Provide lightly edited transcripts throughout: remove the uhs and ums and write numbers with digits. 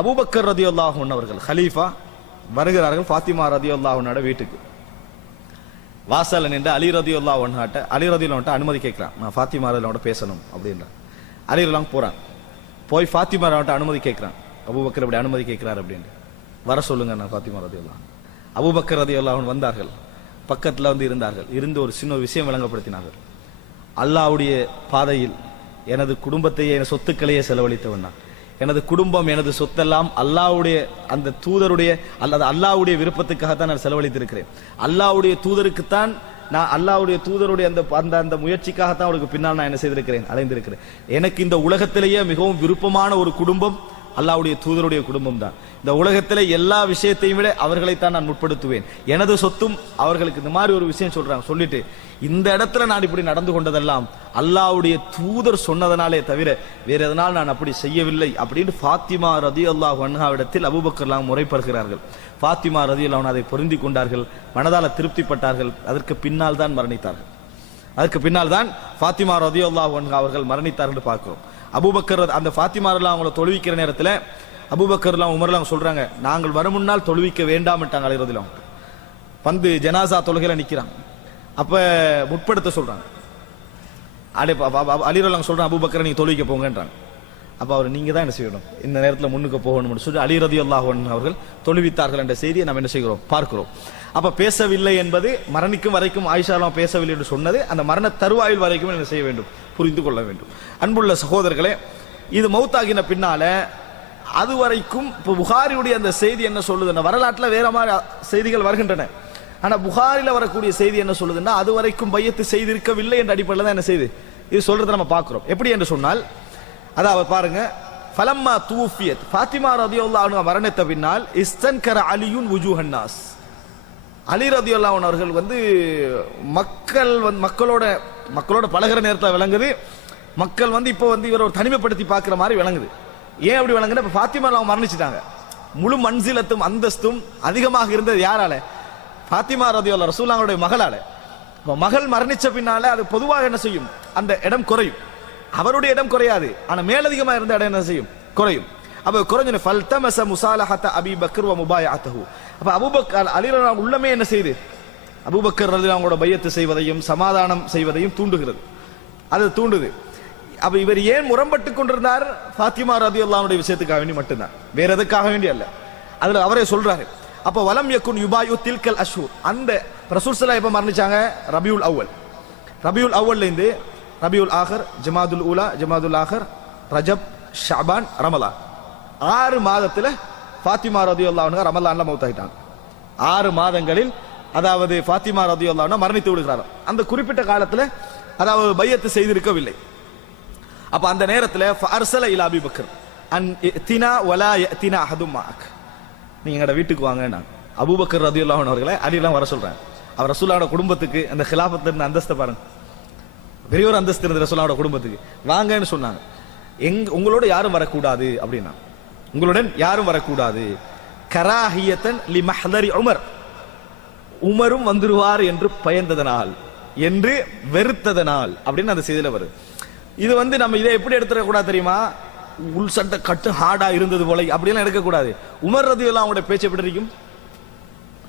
Abu Bakr ரலியல்லாஹு அன்ஹு அவர்கள் ஹலீஃபா வருகிறார்கள் ஃபாத்திமா ரலியல்லாஹு அன்ஹா வீட்டுக்கு. வாசல்ல நின்று அலி ரலியல்லாஹு அன்ஹு அனுமதி கேட்கிறான், நான் ஃபாத்திமா ரலியல்லாஹு பேசணும் அப்படின்றான். அலி ரலியல்லாஹு போறான், போய் ஃபாத்திமா ரலியல்லாஹு அனுமதி கேட்கிறான். அபூபக்கர் இப்படி அனுமதி கேட்கிறார் அப்படின்னு, வர சொல்லுங்க நான் ஃபாத்திமா ரலியல்லாஹு. அபூபக்கர் ரலியல்லாஹு அன்ஹு வந்தார்கள், பக்கத்துல வந்து இருந்தார்கள். இருந்து ஒரு சின்ன விஷயம் விளங்கப்படுத்தினார்கள். அல்லாஹ்வுடைய பாதையில் எனது குடும்பத்தையே என் சொத்துக்களையே செலவழித்தவன் நான். எனது குடும்பம் எனது சொத்தெல்லாம் அல்லாஹ்வுடைய அந்த தூதருடைய அல்லது அல்லாஹ்வுடைய விருப்பத்துக்காகத்தான் நான் செலவழித்திருக்கிறேன். அல்லாஹ்வுடைய தூதருக்குத்தான் நான் அல்லாஹ்வுடைய தூதருடைய அந்த அந்த அந்த முயற்சிக்காகத்தான் அவருக்கு பின்னால் நான் என்ன செய்திருக்கிறேன், அலைந்திருக்கிறேன். எனக்கு இந்த உலகத்திலேயே மிகவும் விருப்பமான ஒரு குடும்பம் அல்லாஹ்வுடைய தூதருடைய குடும்பம் தான். இந்த உலகத்திலே எல்லா விஷயத்தையும் விட அவர்களைத்தான் நான் முற்படுத்துவேன். எனது சொத்தும் அவர்களுக்கு. இந்த மாதிரி ஒரு விஷயம் சொல்றாங்க. சொல்லிட்டு இந்த இடத்துல நான் இப்படி நடந்து கொண்டதெல்லாம் அல்லாஹ்வுடைய தூதர் சொன்னதனாலே தவிர வேற எதனால் நான் அப்படி செய்யவில்லை அப்படின்னு ஃபாத்திமா ரலியல்லாஹு அன்ஹாவிடத்தில் அபூபக்கர் முறைப்படுகிறார்கள். ஃபாத்திமா ரலியல்லாஹு அன்ஹா அதை பொருந்தி கொண்டார்கள், மனதால திருப்திப்பட்டார்கள். அதற்கு பின்னால் தான் மரணித்தார்கள். அதற்கு பின்னால் தான் ஃபாத்திமா ரலியல்லாஹு அன்ஹா அவர்கள் மரணித்தார்கள் பார்க்கிறோம். அபூபக்கர் அந்த ஃபாத்திமா ரலியல்லாஹு அவங்களை தொழுவிக்கிற நேரத்தில் அபூபக்கர்லாம் உமர்லாம் சொல்றாங்க, நாங்கள் வரும் முன்னால் தொழுவிக்க வேண்டாம்ட்டாங்க. அலி ரலியல்லாஹு வந்து ஜனாசா தொழுகையில நிக்கிறாங்க. அப்ப முற்படுத்த சொல்றாங்க. அலி ரலியல்லாஹு சொல்றாங்க, அபூபக்கரை நீங்க தொழுவிக்க போங்கன்றாங்க. அப்ப அவர் நீங்க தான் என்ன செய்யணும், இந்த நேரத்தில் முன்னுக்கு போகணும்னு சொல்லி அலி ரலியல்லாஹு அன்ஹு அவர்கள் தொழுவித்தார்கள் என்ற செய்தியை நாம் என்ன செய்கிறோம், பார்க்கிறோம். அப்ப பேசவில்லை என்பது மரணிக்கும் வரைக்கும் ஆயிஷாலாம் பேசவில்லை என்று சொன்னது அந்த மரண தருவாயில் வரைக்கும் என்ன செய்ய வேண்டும், புரிந்து கொள்ள வேண்டும். அன்புள்ள சகோதரர்களே, இது மௌத்தாகின பின்னால அது வரைக்கும் இப்போ புகாரியுடைய அந்த செய்தி என்ன சொல்லுதுன்னா, வரலாற்றில் வேற மாதிரி செய்திகள் வருகின்றன. ஆனா புகாரில வரக்கூடிய செய்தி என்ன சொல்லுதுன்னா, அது வரைக்கும் பையத்து செய்திருக்கவில்லை என்ற அடிப்படையில் தான் என்ன செய்து இது சொல்றதை நம்ம பார்க்கிறோம். எப்படி என்று சொன்னால், அதாவது பாருங்க, ஃபலம்மா தூஃபியத் ஃபாத்திமா ரலியல்லாஹு அன்ஹா மரணித்த பின்னால் இஸ்தன்கர அலியுன் வுஜூஹன் நாஸ். அலி ரலியல்லாஹு அன்ஹு அவர்கள் வந்து மக்களோட பழகிற நேரத்தில் விளங்குது. மக்கள் வந்து இப்போ வந்து இவர் ஒரு தனிமைப்படுத்தி பார்க்கிற மாதிரி விளங்குது. ஏன் அப்படி விளங்குது, இப்ப ஃபாத்திமா அவங்க மரணிச்சுட்டாங்க. முழு மன்சிலத்தும் அந்தஸ்தும் அதிகமாக இருந்தது யாரால, ஃபாத்திமா ரலியல்லாஹு ரசூலுல்லாஹ்வுடைய மகளால. மகள் மரணிச்ச பின்னால அது பொதுவாக என்ன செய்யும், அந்த இடம் குறையும். அவருடைய இடம் குறையாது, ஆனா மேலதிகமா இருந்த இடம் என்ன செய்யும், குறையும். அப்ப குறைஞ்சு ஃபல்தமஸ முஸாலஹத அபீ பக்கர் வ முபாயஅத்தஹு. அப்ப அபூபக்கர் அலி ரலியல்லாஹு உள்ளமே என்ன செய்யுது, அபூபக்கர் ரலியல்லாஹு அன்ஹு பையத்து செய்வதையும் சமாதானம் செய்வதையும் தூண்டுகிறது, அது தூண்டுது. அப்ப இவர் ஏன் முரண்பட்டு கொண்டிருந்தார், ஃபாத்திமா ரலியல்லாஹு அன்ஹா விஷயத்துக்காக வேண்டி மட்டும்தான், வேற எதுக்காக வேண்டி அல்ல. அதுல அவரே சொல்றாரு. அப்ப வலம் யகுன் யுபாயு தில்கல் அஷ்ஹூர். அந்த ரசூல் ஸல்லல்லாஹு எப்ப மரணிச்சாங்க, ரபியுல் அவ்வல்ல இருந்து ரபியுல் ஆஹர், ஜமாதுல் ஊலா, ஜமாதுல் ஆஹர், ரஜப், ஷஅபான், ரமலான் 6 மாதத்துல ஃபாத்திமா ரலியல்லாஹு அன்ஹா ரமலான்ல மௌத்தாயிட்டாங்க. 6 மாதங்களில் அதாவது ஃபாத்திமா ரலியல்லாஹு அன்ஹா மரணித்து விடுகிறார். அந்த குறிப்பிட்ட காலத்துல அதாவது பையத்து செய்திருக்கவில்லை. அப்ப அந்த நேரத்துல ஃபஅர்ஸல இலா அபீ பக்கர் அன் இத்தினா வலா யத்தினா அஹதும் மஅக். நீங்க எங்கட வீட்டுக்கு வாங்க. அபூபக்கர் ரலியல்லாஹு அன்ஹு அவர்களை அலிலாம் வர சொல்றாங்க. அவர் ரசூலுல்லாஹ்வோட குடும்பத்துக்கு அந்த கிலாஃபத்துல இருந்த அந்தஸ்தை பாருங்க, பெரிய ஒரு அந்தஸ்து இருந்த ரசூலுல்லாஹ்வோட குடும்பத்துக்கு வாங்கன்னு சொன்னாங்க. உங்களோட யாரும் வரக்கூடாது அப்படின்னா, உங்களுடன் யாரும் வரக்கூடாது. கராஹியத்தன் லி மஹ்தரி உமர், உமரும் வந்துருவார் என்று பயந்ததனால், என்று வெறுத்ததனால் அப்படின்னு அந்த செய்தியில வருது. இது வந்து நம்ம இதை எப்படி எடுத்துக்க கூடாது தெரியுமா, உள் சட்டை கட்டு ஹார்டா இருந்தது போல அப்படியெல்லாம் எடுக்கக்கூடாது. உமர் ரலியல்லாஹு அவங்களுடைய பேச்சு எப்படி இருக்கும்,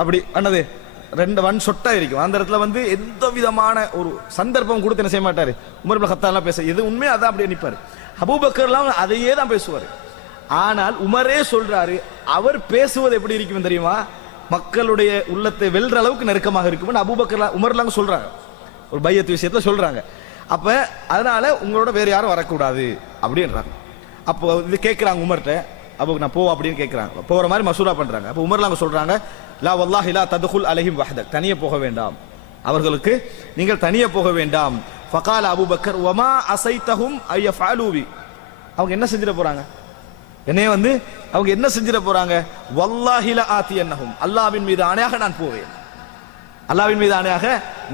அப்படி அண்ணது 2 வன் சொட்டா இருக்கும். அந்த இடத்துல வந்து எந்த விதமான ஒரு சந்தர்ப்பம் கொடுத்து என்ன செய்ய மாட்டாரு, உமர் இப்னு கத்தாப்லாம் பேச எது உண்மையா அதான் அப்படியே நிற்பாரு. அபூபக்கர்லாம் அதையே தான் பேசுவாரு. ஆனால் உமரே சொல்றாரு, அவர் பேசுவது எப்படி இருக்கும் தெரியுமா, மக்களுடைய உள்ளத்தை வெல்ற அளவுக்கு நெருக்கமாக இருக்கும். அபூபக்கர் உமர்லாம் சொல்றாங்க, ஒரு பையத் விஷயத்துல சொல்றாங்க. அப்ப அதனால உங்களோட வேற யாரும் வரக்கூடாது அப்படின்றாங்க. அப்போ இது கேட்கிறாங்க உமர்கிட்ட, அப்போ நான் போ அப்படின்னு கேட்கிறாங்க, போற மாதிரி மசூரா பண்றாங்க. அப்போ உமர்லாம் சொல்றாங்க, லா வல்லாஹி லா ததுகுல் அலைஹிம் வஹதக், தனியே போக வேண்டாம், அவர்களுக்கு நீங்கள் தனியே போக வேண்டாம். ஃபகால அபூபக்கர் வமா அஸைதஹும் ஐயஃஅலூ பி, அவங்க என்ன செஞ்சிட போறாங்க, என்னைய வந்து அவங்க என்ன செஞ்சிட போறாங்க, வல்லாஹி லா ஆதியன்னஹும், அல்லாஹ்வின் மீது ஆணையாக நான் போவேன், அல்லாஹ்வின் மீது ஆணையாக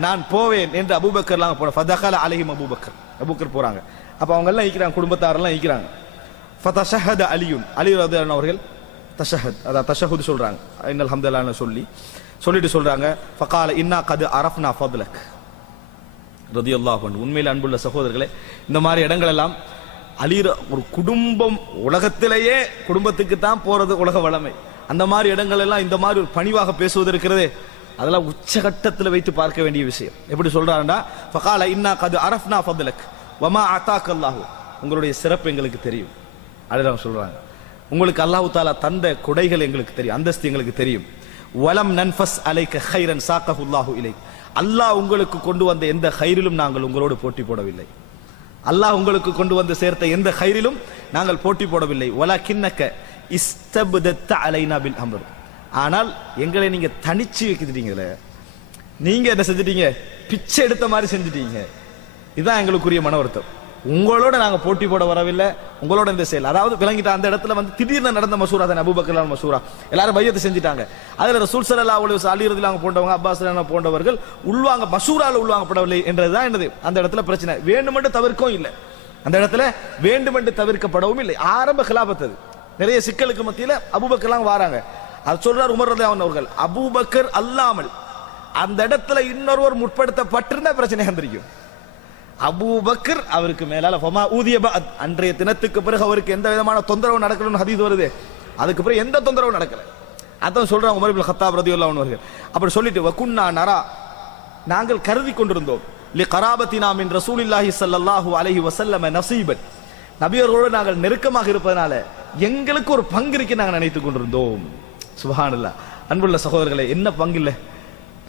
நான் போவேன் என்று அபூபக்கர்லாம் போற. ஃபதகல அலைஹிம் அபூபக்கர், அபூபக்கர் போறாங்க. அப்ப அவங்க எல்லாம் ஈக்கிறாங்க, குடும்பத்தாரெல்லாம் ஈக்கிறாங்க. ஃபதஷஹத அலியுன், அலி ரலியல்லாஹு அன்ஹு அவர்கள் தஷஹத், அதாவது தஷஹுத் சொல்றாங்க, இன்னல் ஹம்துலில்லாஹ்னு சொல்லிட்டு சொல்றாங்க. ஃபகால இன்னா கத் அரஃப்னா ஃபத்லக் ரலியல்லாஹு அன்ஹு. உண்மையில் அன்புள்ள சகோதரர்களே, இந்த மாதிரி இடங்கள் எல்லாம் அலிர ஒரு குடும்பம் உலகத்திலேயே குடும்பத்துக்கு தான் போறது உலக வளமை. அந்த மாதிரி இடங்கள் எல்லாம் இந்த மாதிரி ஒரு பணிவாக பேசுவது இருக்கிறதே, அதெல்லாம் உச்சகட்டத்தில் வைத்து பார்க்க வேண்டிய விஷயம். எப்படி சொல்றாருன்னா, ஃபகால இன்னா கது அரஃப்னா ஃபத்லக் வமா அதாக் அல்லாஹு, உங்களுடைய சிறப்பு எங்களுக்கு தெரியும். அதுதான் சொல்றாங்க, உங்களுக்கு அல்லாஹ் தஆலா தந்த கொடைகள் எங்களுக்கு தெரியும், அந்தஸ்து எங்களுக்கு தெரியும். வலம் நன்ஃபஸ் அலைக கைரன் சாக்கஹுல்லாஹு இலைக், அல்லாஹ் உங்களுக்கு கொண்டு வந்த எந்த கைரிலும் நாங்கள் உங்களோடு போட்டி போடவில்லை. அல்லாஹ் உங்களுக்கு கொண்டு வந்து சேர்த்த எந்த கைரிலும் நாங்கள் போட்டி போடவில்லை. வலக்கின்னக இஸ்தப்தத்த அலைனா பில் அம்ர், ஆனால் எங்களை நீங்க தனிச்சு வைக்கிட்டீங்களே, நீங்க என்ன செஞ்சிட்டீங்க, பிச்சை எடுத்த மாதிரி செஞ்சிட்டீங்க. இதுதான் எங்களுக்குரிய மன வருத்தம். உங்களோட நாங்க போட்டி போட வரவில்லை, உங்களோட இந்த செயல். அதாவது விளங்கிட்ட அந்த இடத்துல வந்து திடீர்னு நடந்த மசூரா தான் அபூபக்கர் மசூரா, எல்லாரும் பையத்தை செஞ்சிட்டாங்க. அதுல ரசூல் ஸல்லல்லாஹு அலைஹி வஸல்லம், அலி ரலியல்லாஹு அன்ஹு போன்றவங்க, அப்பாஸ் ரலியல்லாஹு அன்ஹு போன்றவர்கள் உள்வாங்க மசூரால உள்வாங்கப்படவில்லை என்றதுதான் என்னது அந்த இடத்துல பிரச்சனை. வேண்டுமென்று தவிர்க்கவும் இல்லை, அந்த இடத்துல வேண்டுமென்று தவிர்க்கப்படவும் இல்லை. ஆரம்ப கிலாபத் அது. நிறைய சிக்கலுக்கு மத்தியில அபூபக்கர்லாம் வராங்க. அது சொல்றார் உமர் ரலியல்லாஹு அன்ஹு அவர்கள், அபூபக்கர் அல்லாமல் அந்த இடத்துல இன்னொருவர் முற்படுத்தப்பட்டிருந்தா பிரச்சனை வந்திருக்கும். அபூபக்கர் அவருக்கு மேலால ஃபமா ஊதிய பஅத், அன்றைய தினத்துக்கு பிறகு அவருக்கு எந்த விதமான தொந்தரவு நடக்கணும்னு ஹதீஸ் வருது. அதுக்கு பிறகு எந்த தொந்தரவும் நடக்கல. அதான் சொல்றாங்க உமர் இப்னு கத்தாப் ரலியல்லாஹு அன்ஹு அவர்கள். அப்படி சொல்லிட்டு வகுன்னா நரா, நாங்கள் கருதி கொண்டிருந்தோம், லி கராபத்தினா மின் ரசூலில்லாஹி ஸல்லல்லாஹு அலைஹி வஸல்லம் நஸீபன், நபியர்களோடு நாங்கள் நெருக்கமாக இருப்பதனால எங்களுக்கு ஒரு பங்கு இருக்கு நாங்கள் நினைத்துக் கொண்டிருந்தோம். சுப்ஹானல்லாஹ். அன்புள்ள சகோதரர்களே, என்ன பங்கு இல்லை?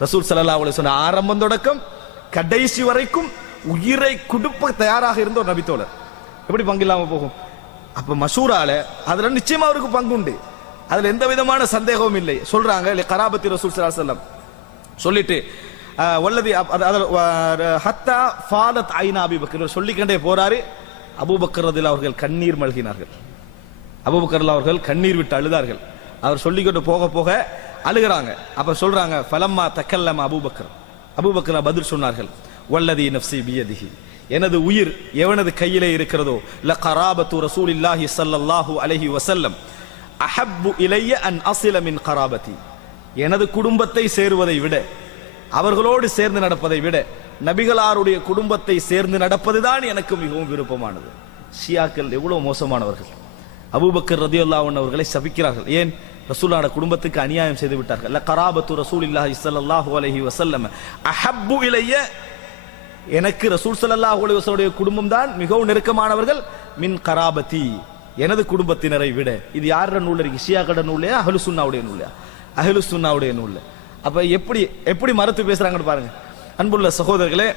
ரசூல் ஸல்லல்லாஹு அலைஹி வஸல்லம் ஆரம்பம் தொடக்கம் கடைசி வரைக்கும் உயிரை குடுப்ப தயாராக இருந்த ஒரு நபித்தோழர், எப்படி பங்கு இல்லாம போகும்? அப்ப மசூரால அதுல நிச்சயமா அவருக்கு பங்கு உண்டு, அதுல எந்த விதமான சந்தேகமும் இல்லை. சொல்றாங்க கராபத்தி ரசூல் ஸல்லல்லாஹு அலைஹி வஸல்லம் சொல்லிட்டு வல்லதி ஹத்தா ஃபாலத் ஐனா அபூபக்கர் சொல்லிக்கண்டே போறாரு. அபூபக்கர் ரலியல்லாஹு அவர்கள் கண்ணீர் மல்கினார்கள். அபூபக்கர் அவர்கள் கண்ணீர் விட்டு அழுதார்கள். அவர் சொல்லிக்கிட்டு போக போக அழுகிறாங்க. அப்ப சொல்றாங்க ஃபலம்மா தக்கல்லம அபூபக்கர், அபூபக்கர் பதில் சொன்னார்கள், வல்லதி நஃப்ஸி பியதிஹி, எனது உயிர் எவனது கையிலே இருக்கிறதோ, லகராபத்து ரசூலில்லாஹி ஸல்லல்லாஹு அலைஹி வஸல்லம் அஹப்பு இலைய அன் அஸில மின் கராபதி, எனது குடும்பத்தை சேருவதை விட, அவர்களோடு சேர்ந்து நடப்பதை விட நபிகளாருடைய குடும்பத்தை சேர்ந்து நடப்பதுதான் எனக்கு மிகவும் விருப்பமானது. ஷியாக்கள் எவ்வளவு மோசமானவர்கள்! அபூபக்கர் ரலியல்லாஹு அன்ஹு அவர்களை சபிக்கிறார்கள். ஏன்? ரசூலுல்லாஹ் குடும்பத்துக்கு அநியாயம் செய்து விட்டார்கள். லகராபத்து ரசூலில்லாஹி ஸல்லல்லாஹு அலைஹி வஸல்லம் அஹப்பு இலைய, எனக்கு ரசூல் ஸல்லல்லாஹு அலைஹி வஸல்லம் குடும்பம் தான் மிகவும் நெருக்கமானவர்கள், மின் கராபதி, எனது குடும்பத்தினரை விட. இது யாரோட நூல் இருக்கு? ஷியாக்களோட நூல்லையா அஹ்லு சுன்னாவுடைய நூல்லையா? அஹ்லு சுன்னாவுடைய நூல்ல. அப்ப எப்படி எப்படி மறுத்து பேசுறாங்கன்னு பாருங்க. அன்புள்ள சகோதரர்களே,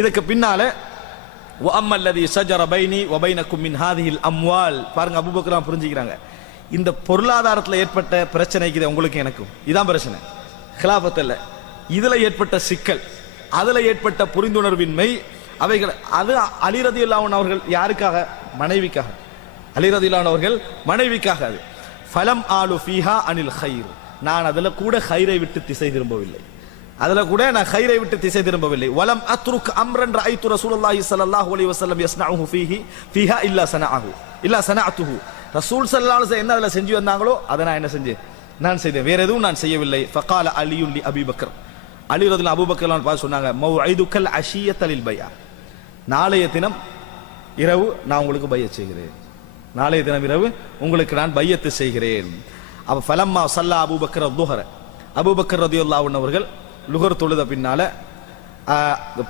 இதுக்கு பின்னால வஅம்மல்லதி ஷஜர பைனி வபைனக்கும் மின் ஹாதிஹில் அம்வால், பாருங்க அபூபக்கர் புரிஞ்சுக்கிறாங்க. இந்த பொருளாதாரத்தில் ஏற்பட்ட பிரச்சனைக்கு உங்களுக்கு எனக்கும் இதான் பிரச்சனை, கிலாபத் அல்ல. இதுல ஏற்பட்ட சிக்கல், அதுல ஏற்பட்ட புரிந்துணர்வின்மை, அவைகள் அது அலி ரலியல்லாஹு அன்ஹு அவர்கள் யாருக்காக? மனைவிக்காக. அலி ரலியல்லாஹு அன்ஹு அவர்கள் மனைவிக்காக. அது ஃபலம் ஆலு ஃபீஹா அனில் கைர், நான் அதுல கூட கைரை விட்டு திசை திரும்பவில்லை, அதுல கூட நான் கைரை விட்டு திசை திரும்பவில்லை. வலம் அத்ருக் அம்ரன் ரஅய்து ரசூலுல்லாஹி ஸல்லல்லாஹு அலைஹி வஸல்லம் யஸ்னஉஹு ஃபீஹா இல்லா ஸனஅத்துஹு, ரசூல் ஸல்லல்லாஹு அலைஹி வஸல்லம் என்ன அதுல செஞ்சு வந்தாங்களோ அதை நான் என்ன செஞ்சேன்? நான் செய்தேன், வேற எதுவும் நான் செய்யவில்லை. ஃபகால அலியுன் லி அபூபக்கர், அலி ரலியல்லாஹு அபூபக்கர் பார்த்து சொன்னாங்க, மௌஇதுக்கல் அஷியத்தலில் பையா, நாளைய தினம் இரவு நான் உங்களுக்கு பையத் செய்கிறேன், நாளைய தினம் இரவு உங்களுக்கு நான் பையத்து செய்கிறேன். அப்ப ஃபலம்மா ஸல்லா அபூபக்கர் லுஹர, அபூபக்கர் ரலியல்லாஹு அன்ஹு அவர்கள் லுஹர் தொழுத பின்னால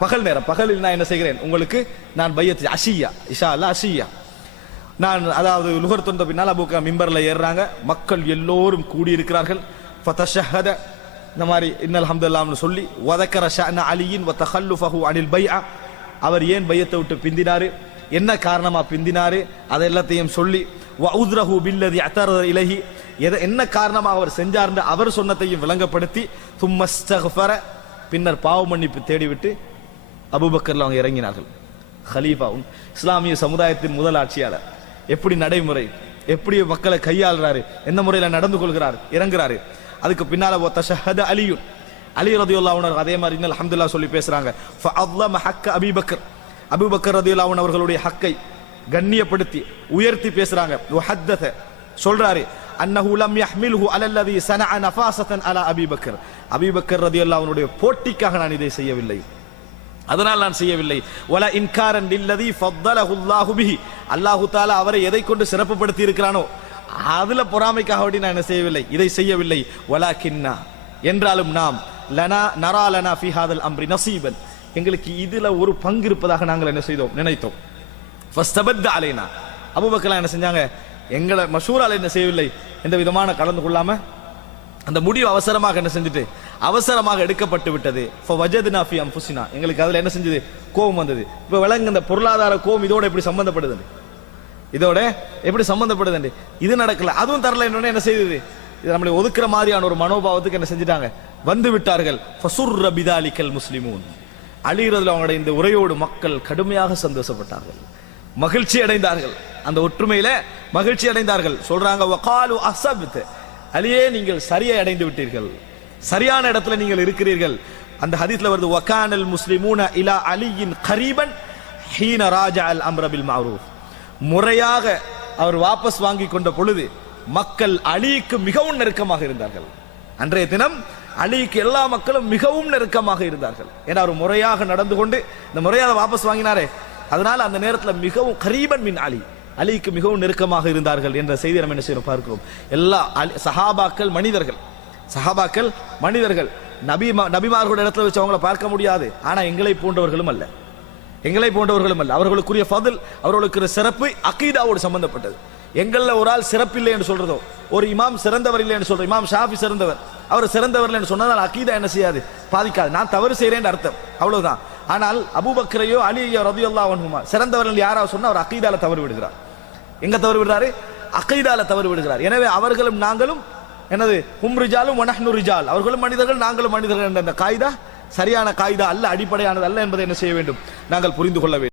பகல் நேரம், பகலில் நான் என்ன செய்கிறேன்? உங்களுக்கு நான் பையத்து, அஷியா இஷா அல்ல அஷியா, நான் அதாவது லுஹர் தொழுத பின்னால் அபூபக்கர் மிம்பர்ல ஏறுறாங்க, மக்கள் எல்லோரும் கூடி இருக்கிறார்கள். ஃபதஷஹத, இந்த மாதிரி இன்னல் ஹம்துலில்லாஹ்னு சொல்லி, வதக்கர ஷஅன அலியின் வ தகல்லுஃபஹு அனில் பைஅ, அவர் ஏன் பையத்தை விட்டு பிந்தினாரு, என்ன காரணமா பிந்தினாரு, அதை எல்லாத்தையும் சொல்லி, வ உத்ரஹு பில்லதி அத்தரத இலைஹி, என்ன காரணமாக அவர் செஞ்சார் அவர் சொன்னதையும் விளங்கப்படுத்தி, தும்மஸ்தக்ஃபர, பின்னர் பாவ மன்னிப்பு தேடிவிட்டு அபூபக்கர்ல அவங்க இறங்கினார்கள். ஹலீஃபா, இஸ்லாமிய சமுதாயத்தின் முதல் ஆட்சியாளர், எப்படி நடைமுறை, எப்படி மக்களை கையாளுறாரு, எந்த முறையில் நடந்து கொள்கிறார், இறங்குறாரு. அதுக்கு பின்னால தஷஹத அலியுன், அலி ரலியல்லாஹு அன்ஹு அதே மாதிரி இன்னல் ஹம்துலில்லாஹ் சொல்லி பேசுறாங்க. ஃபஅظم حق ابي بكر, அபூபக்கர் ரலியல்லாஹு அன்ஹு அவர்களுடைய ஹக்கை கண்ணியப்படுத்தி உயர்த்தி பேசுறாங்க. வஹத்தத, சொல்றாரு, அன்னஹு லம் யஹ்மில்ஹு அலல்லதி ஸனஅ நஃபாஸதன் அலா அபீ பக்கர், அபீ பக்கர் ரலியல்லாஹு அன்ஹுடைய போட்டிக்காக நான் இதை செய்யவில்லை, அதனால் நான் செய்யவில்லை. வல இன்காரன் லில்லதி ஃபத்தலஹு அல்லாஹு பிஹி, அல்லாஹு தாலா அவரை எதை கொண்டு சிறப்புப்படுத்தி இருக்கிறானோ அதுல பொறாமைக்காக வேண்டி நான் என்ன செய்யவில்லை, இதை செய்யவில்லை. வலாக்கின்னா என்றாலும் நாம் லனா நரா லனா ஃபீ ஹாதல் அம்ரி நஸீபன், எங்களுக்கு இதுல ஒரு பங்கு இருப்பதாக நாங்கள் என்ன செய்தோம், நினைத்தோம். ஃபஸ்தபத்த அலைனா, அபூபக்கர் என்ன செஞ்சாங்க, எங்களை மஷூரால என்ன செய்யவில்லை, எந்த விதமான கலந்து கொள்ளாம அந்த முடிவு அவசரமாக என்ன செஞ்சுட்டு அவசரமாக எடுக்கப்பட்டு விட்டது. ஃபவஜத்னா ஃபீ அன்ஃபுஸினா, எங்களுக்கு அதுல என்ன செஞ்சது, கோபம் வந்தது. இப்ப விலங்கு இந்த பொருளாதார கோபம் இதோட எப்படி சம்பந்தப்படுது, இதோட எப்படி சம்பந்தப்படுது, இது நடக்கல அதுவும் தரல என்ன செய்தது, இது நம்மளை ஒதுக்குற மாதிரியான ஒரு மனோபாவத்துக்கு என்ன செஞ்சிட்டாங்க, வந்து விட்டார்கள். ஃபசுர்ர பிதாலிகல் முஸ்லிமூன், அழிகிறதுல அவங்களுடைய இந்த உரையோடு மக்கள் கடுமையாக சந்தோஷப்பட்டார்கள், மகிழ்ச்சி அடைந்தார்கள், அந்த ஒற்றுமையில மகிழ்ச்சி அடைந்தார்கள். சொல்றாங்க வகாலு அஸப்த, அலியே நீங்கள் சரியை அடைந்து விட்டீர்கள், சரியான இடத்துல நீங்கள் இருக்கிறீர்கள். அந்த ஹதீஸ்ல வருது வகானல் முஸ்லிமூன இலா அலியின் கரீபன் ஹீன ராஜா அல் அம்ர பில் மஅரூஃப், முறையாக அவர் வாபஸ் வாங்கி கொண்ட பொழுது மக்கள் அலிக்கு மிகவும் நெருக்கமாக இருந்தார்கள். அன்றைய தினம் அலிக்கு எல்லா மக்களும் மிகவும் நெருக்கமாக இருந்தார்கள். ஏன்னா அவர் முறையாக நடந்து கொண்டு இந்த முறையாக வாபஸ் வாங்கினாரே, அதனால அந்த நேரத்தில் மிகவும் கரீபன் மின் அலி, அலிக்கு மிகவும் நெருக்கமாக இருந்தார்கள் என்ற செய்தி நம்ம என்ன செய்யணும் பார்க்கிறோம். எல்லா சஹாபாக்கள் மனிதர்கள், சஹாபாக்கள் மனிதர்கள், நபிமார்களுடைய இடத்துல வச்சு அவங்கள பார்க்க முடியாது. ஆனா எங்களை போன்றவர்களும் அல்ல, எங்களை போன்றவர்களும் அல்ல. அவர்களுக்குரிய ஃபضல், அவர்களுக்கு சிறப்பு அகீதாவோடு சம்பந்தப்பட்டது. எங்கள்ல ஒரு ஆள் சிறப்பில்லை என்று சொல்றதோ, ஒரு இமாம் சிறந்தவர் இல்லை என்று சொல்றோம், இமாம் ஷாஃபி சிறந்தவர், அவர் சிறந்தவர் என்று சொன்னால் அகீதா என்ன செய்யாது, பாதிக்காது. நான் தவறு செய்கிறேன் அர்த்தம், அவ்வளவுதான். ஆனால் அபூபக்கரையோ அலியோ ரலியல்லாஹு அன்ஹுமா சிறந்தவர்கள் யாராவது சொன்னா அவர் அகீதால தவறு விடுகிறார். எங்க தவறு விடுறாரு, அகீதால தவறு விடுகிறார். எனவே அவர்களும் நாங்களும் என்னது, ஹும் ரிஜாலும் வனஹ்னு ரிஜால், அவர்களும் மனிதர்கள் நாங்களும் மனிதர்கள் என்ற அந்த காயிதா சரியான காயிதா அல்ல, அடிப்படையானது அல்ல என்பதை என்ன செய்ய வேண்டும், நாங்கள் புரிந்து கொள்ள வேண்டும்.